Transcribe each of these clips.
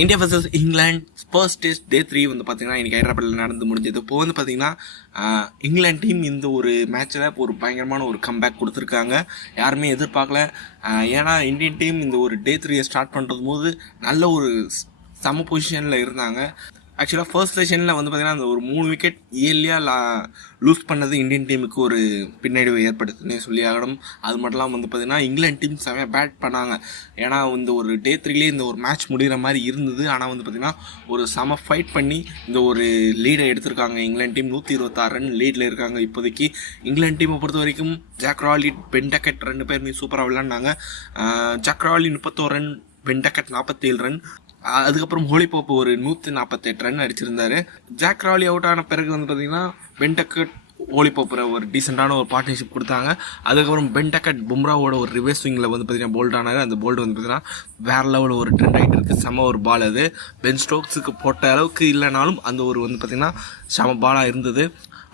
India versus England first test டே 3 வந்து பார்த்தீங்கன்னா இன்றைக்கி ஹைதராபாத்தில் நடந்து முடிஞ்சது. இப்போ வந்து பார்த்தீங்கன்னா இங்கிலாந்து டீம் இந்த ஒரு மேட்சில் ஒரு பயங்கரமான ஒரு கம்பேக் கொடுத்துருக்காங்க. யாருமே எதிர்பார்க்கல. ஏன்னா இந்தியன் டீம் இந்த ஒரு டே 3 ஸ்டார்ட் பண்ணுறது போது நல்ல ஒரு சம பொசிஷனில் இருந்தாங்க. ஆக்சுவலாக ஃபர்ஸ்ட் செஷனில் வந்து பார்த்திங்கன்னா அந்த ஒரு 3 விக்கெட் இயர்லியாக லூஸ் பண்ணது இந்தியன் டீமுக்கு ஒரு பின்னடைவு ஏற்படுத்துன்னே சொல்லி ஆகணும். அது மட்டும் இல்லாமல் வந்து பார்த்திங்கன்னா இங்கிலாந்து டீம் செமையாக பேட் பண்ணாங்க. ஏன்னா இந்த ஒரு டே 3லேயே இந்த ஒரு மேட்ச் முடிகிற மாதிரி இருந்தது. ஆனால் வந்து பார்த்திங்கன்னா ஒரு செம ஃபைட் பண்ணி இந்த ஒரு லீடை எடுத்திருக்காங்க. இங்கிலாந்து டீம் 126 ரன் லீடில் இருக்காங்க இப்போதைக்கு. இங்கிலாந்து டீமை பொறுத்த வரைக்கும் ஜாக் ராலி, பென் டக்கெட் 2 பேருமே சூப்பராக விளையாடினாங்க. Zak Crawley 31 run, Ben Duckett 47 run. அதுக்கப்புறம் ஹோலி போப் ஒரு 148 ரன் அடிச்சிருந்தாரு. ஜாக் ராலி அவுட் ஆன பிறகு வந்து பார்த்தீங்கன்னா பென் டக்கெட், ஹோலி போப்பரை ஒரு டீசெண்டான ஒரு பார்ட்னர்ஷிப் கொடுத்தாங்க. அதுக்கப்புறம் பென் டக்கெட் பும்ராவோட ஒரு ரிவர்ஸ் ஸ்விங்கில் வந்து பார்த்தீங்கன்னா போல்ட் ஆனார். அந்த போல்ட் வந்து பார்த்தீங்கன்னா வேறு லெவலில் ஒரு ட்ரெண்ட் ஆகிட்டு இருக்குது. செம ஒரு பால் அது. பென் ஸ்டோக்ஸுக்கு போட்ட அளவுக்கு இல்லைனாலும் அந்த ஒரு வந்து பார்த்திங்கன்னா செம பாலாக இருந்தது.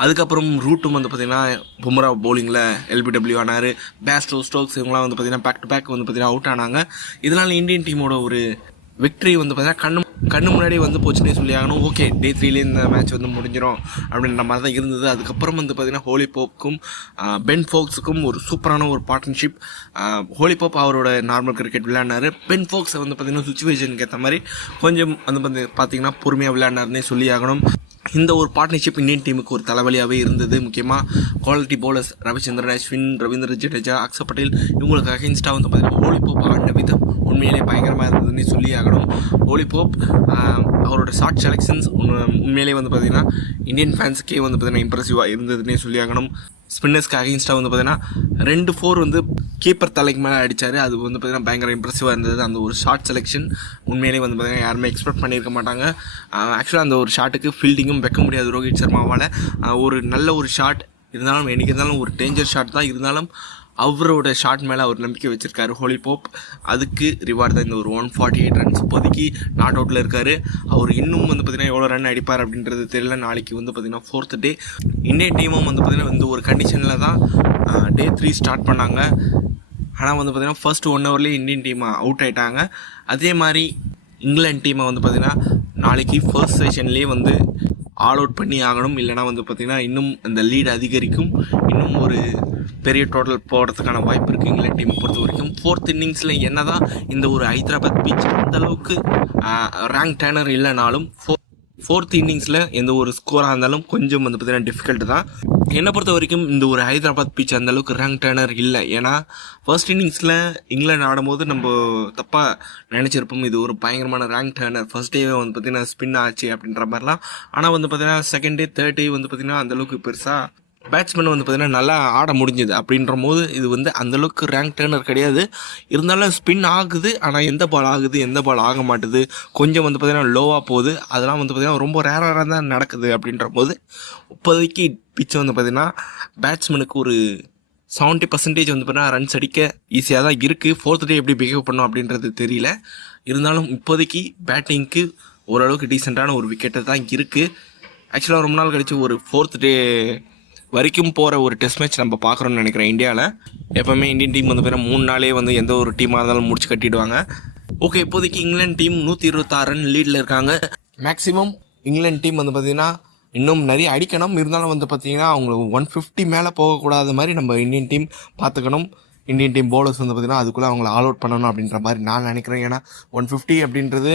அதுக்கப்புறம் ரூட்டும் வந்து பார்த்திங்கன்னா பும்ரா பவுலிங்கில் எல்பிடபிள்யூ ஆனார். பேஸ்டோ, ஸ்டோக்ஸ் இவங்களாம் வந்து பார்த்திங்கன்னா பேக் டு பேக் வந்து பார்த்திங்கன்னா அவுட் ஆனாங்க. இதனால் இந்தியன் டீமோட ஒரு விக்ட்ரி வந்து பார்த்தீங்கன்னா கண்ணு முன்னாடி வந்து போச்சுன்னே சொல்லி ஆகணும். ஓகே, டே 3லேயே இந்த மேட்ச் வந்து முடிஞ்சிடும் அப்படின்ற மாதிரி தான் இருந்தது. அதுக்கப்புறம் வந்து பார்த்திங்கன்னா ஹோலி போப்புக்கும் பென் ஃபோக்ஸுக்கும் ஒரு சூப்பரான ஒரு பார்ட்னர்ஷிப். ஹோலி போப் அவரோட நார்மல் கிரிக்கெட் விளையாடினார். பென் ஃபோக்ஸை வந்து பார்த்திங்கன்னா சுச்சுவேஷனுக்கு ஏற்ற மாதிரி கொஞ்சம் வந்து பார்த்திங்கன்னா பொறுமையாக விளையாடினார்னே சொல்லி ஆகணும். இந்த ஒரு பார்ட்னர்ஷிப் இந்தியன் டீமுக்கு ஒரு தலைவலியாகவே இருந்தது. முக்கியமாக குவாலிட்டி பவுலர்ஸ் ரவிச்சந்திரன் அஸ்வின், ரவீந்திர ஜடேஜா, அக்ஷர் பட்டேல் இவங்களுக்கு அகைன்ஸ்டாக வந்து பார்த்திங்கன்னா ஹோலி போப் ஆடின விதம் உண்மையிலே பயங்கரமாக இருந்ததுன்னு சொல்லி ஆகணும். ஹோலி போப் அவரோட ஷார்ட் செலெக்ஷன்ஸ் உண்மையிலே வந்து பார்த்திங்கன்னா இந்தியன் ஃபேன்ஸுக்கே வந்து பார்த்திங்கன்னா இம்ப்ரெசிவாக இருந்ததுன்னே சொல்லி ஆகணும். ஸ்பின்னர்ஸ்க்கு அகைன்ஸ்டாக வந்து பார்த்திங்கன்னா 2 4 வந்து கீப்பர் தலைக்கு மேலே அடித்தார். அது வந்து பார்த்திங்கன்னா பயங்கர இம்ப்ரெசிவாக இருந்தது. அந்த ஒரு ஷார்ட் செலெக்ஷன் உண்மையிலே வந்து பார்த்திங்கன்னா யாருமே எக்ஸ்பெக்ட் பண்ணியிருக்க மாட்டாங்க. ஆக்சுவலாக அந்த ஒரு ஷாட்டுக்கு ஃபீல்டிங்கும் வைக்க முடியாது ரோஹித் சர்மாவால். ஒரு நல்ல ஒரு ஷாட் இருந்தாலும் என்றைக்கு இருந்தாலும் ஒரு டேஞ்சர் ஷாட் தான் இருந்தாலும் அவரோட ஷாட் மேலே அவர் நம்பிக்கை வச்சுருக்காரு ஹோலி போப். அதுக்கு ரிவார்டு தான் இந்த ஒரு 148 ரன்ஸ். இப்போதைக்கு நாட் அவுட்டில் இருக்கார். அவர் இன்னும் வந்து பார்த்திங்கன்னா எவ்வளோ ரன் அடிப்பார் அப்படின்றது தெரியல. நாளைக்கு வந்து பார்த்திங்கன்னா 4th டே. இந்தியன் டீமும் வந்து பார்த்திங்கன்னா இந்த ஒரு கண்டிஷனில் தான் டே 3 ஸ்டார்ட் பண்ணாங்க. ஆனால் வந்து பார்த்திங்கன்னா ஃபர்ஸ்ட் 1 ஹவர்லேயே இந்தியன் டீம் அவுட் ஆகிட்டாங்க. அதே மாதிரி இங்கிலாந்து டீமை வந்து பார்த்திங்கன்னா நாளைக்கு ஃபர்ஸ்ட் செஷன்லேயே வந்து ஆல் அவுட் பண்ணி ஆகணும். இல்லைனா வந்து பார்த்திங்கன்னா இன்னும் அந்த லீட் அதிகரிக்கும். இன்னும் ஒரு பெரிய டோட்டல் போடுறதுக்கான வாய்ப்பு இருக்குது இங்கிலாந்து டீமை பொறுத்த வரைக்கும். 4th இன்னிங்ஸில் என்ன தான் இந்த ஒரு ஹைதராபாத் பிச் அந்தளவுக்கு ரேங்க் டேனர் இல்லைனாலும் 4th இன்னிங்ஸில் எந்த ஒரு ஸ்கோராக இருந்தாலும் கொஞ்சம் வந்து பார்த்திங்கன்னா டிஃபிகல்ட்டு தான். என்னை பொறுத்த வரைக்கும் இந்த ஒரு ஹைதராபாத் பிச் அந்தளவுக்கு ரேங்க் டேனர் இல்லை. ஏன்னா ஃபர்ஸ்ட் இன்னிங்ஸில் இங்கிலாந்து ஆடும்போது நம்ம தப்பாக நினச்சிருப்போம் இது ஒரு பயங்கரமான ரேங்க் டேனர், ஃபர்ஸ்ட் டேவே வந்து பார்த்திங்கன்னா ஸ்பின் ஆச்சு அப்படின்ற மாதிரிலாம். ஆனால் வந்து பார்த்திங்கன்னா செகண்ட் டே, தேர்ட் டே வந்து பார்த்திங்கன்னா அந்தளவுக்கு பெருசாக பேட்ஸ்மேன் வந்து பார்த்திங்கன்னா நல்லா ஆட முடிஞ்சுது. அப்படின்ற போது இது வந்து அந்தளவுக்கு ரேங்க் டேர்னர் கிடையாது. இருந்தாலும் ஸ்பின் ஆகுது. ஆனால் எந்த பால் ஆகுது, எந்த பால் ஆக மாட்டுது, கொஞ்சம் வந்து பார்த்திங்கன்னா லோவாக போகுது. அதெல்லாம் வந்து பார்த்திங்கன்னா ரொம்ப ரேராக தான் நடக்குது. அப்படின்ற போது இப்போதைக்கு பிச்சை வந்து பார்த்திங்கன்னா பேட்ஸ்மேனுக்கு ஒரு 70% வந்து பார்த்திங்கன்னா ரன்ஸ் அடிக்க ஈஸியாக தான் இருக்குது. 4th டே எப்படி பிஹேவ் பண்ணும் அப்படின்றது தெரியல. இருந்தாலும் இப்போதைக்கு பேட்டிங்க்கு ஓரளவுக்கு டீசெண்டான ஒரு விக்கெட்டை தான் இருக்குது. ஆக்சுவலாக ரொம்ப நாள் கழித்து ஒரு 4th டே வரைக்கும் போகிற ஒரு டெஸ்ட் மேட்ச் நம்ம பார்க்குறோம்னு நினைக்கிறேன். இந்தியாவில் எப்போவுமே இந்தியன் டீம் வந்து பார்த்தீங்கன்னா 3 நாளே வந்து எந்த ஒரு டீமாக இருந்தாலும் முடிச்சு கட்டிடுவாங்க. ஓகே, இப்போதைக்கு இங்கிலாந்து டீம் 126 ரன் லீடில் இருக்காங்க. மேக்ஸிமம் இங்கிலாந்து டீம் வந்து பார்த்திங்கன்னா இன்னும் நிறைய அடிக்கணும். இருந்தாலும் வந்து பார்த்திங்கன்னா அவங்களுக்கு 150 மேலே போகக்கூடாத மாதிரி நம்ம இந்தியன் டீம் பார்த்துக்கணும். இந்தியன் டீம் பவுலர்ஸ் வந்து பார்த்திங்கன்னா அதுக்குள்ளே அவங்கள ஆல் அவுட் பண்ணணும் அப்படின்ற மாதிரி நான் நினைக்கிறேன். ஏன்னா 150 அப்படின்றது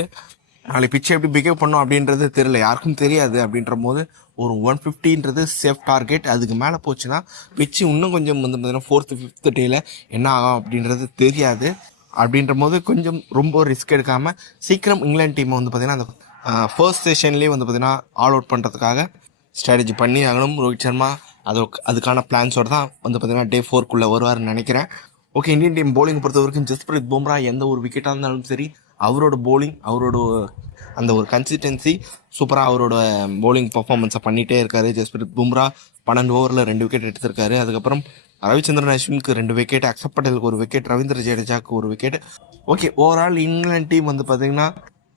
நாளைக்கு பிச்சை எப்படி பிஹேவ் பண்ணும் அப்படின்றது தெரியல, யாருக்கும் தெரியாது. அப்படின்ற போது ஒரு 150ன்றது சேஃப் டார்கெட். அதுக்கு மேலே போச்சுன்னா பிச்சு இன்னும் கொஞ்சம் வந்து பார்த்திங்கன்னா 4th 5th டேயில் என்ன ஆகும் அப்படின்றது தெரியாது. அப்படின்ற போது கொஞ்சம் ரொம்ப ரிஸ்க் எடுக்காமல் சீக்கிரம் இங்கிலாந்து டீமை வந்து பார்த்திங்கன்னா அந்த ஃபர்ஸ்ட் செஷன்லேயே வந்து பார்த்திங்கன்னா ஆல் அவுட் பண்ணுறதுக்காக ஸ்ட்ராட்டஜி பண்ணி ஆகணும். ரோஹித் சர்மா அதுக்கான பிளான்ஸோடு தான் வந்து பார்த்திங்கன்னா டே 4க்குள்ளே வருவார்னு நினைக்கிறேன். ஓகே, இந்தியன் டீம் பவுலிங் பொறுத்த வரைக்கும் ஜஸ்பிரீத் பும்ரா எந்த ஒரு விக்கெட்டாக இருந்தாலும் சரி அவரோட பவுலிங், அவரோட அந்த ஒரு கன்சிஸ்டன்சி சூப்பராக அவரோட பவுலிங் பர்ஃபார்மன்ஸை பண்ணிகிட்டே இருக்கார். ஜஸ்பிரீத் பும்ரா 12 ஓவரில் 2 விக்கெட் எடுத்திருக்காரு. அதுக்கப்புறம் ரவிச்சந்திரன் அஸ்வினுக்கு 2 விக்கெட், அக்ஷர் பட்டேலுக்கு 1 விக்கெட், ரவீந்திர ஜடேஜாவுக்கு 1 விக்கெட். ஓகே, ஓவரால் இங்கிலாந்து டீம் வந்து பார்த்திங்கன்னா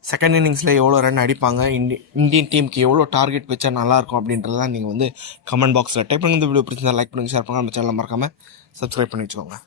செகண்ட் இன்னிங்ஸில் எவ்வளோ ரன் அடிப்பாங்க, இந்தியன் டீமுக்கு எவ்வளோ டார்கெட் வச்சா நல்லாயிருக்கும் அப்படின்றதான் நீங்கள் வந்து கமெண்ட் பாக்ஸில் டைப் பண்ணுங்க. இந்த வீடியோ பிடிச்சிருந்தா லைக் பண்ணுங்கள், ஷேர் பண்ணுங்கள். நம்ம சேனலை மறக்காமல் சப்ஸ்கிரைப் பண்ணி வச்சுக்கோங்க.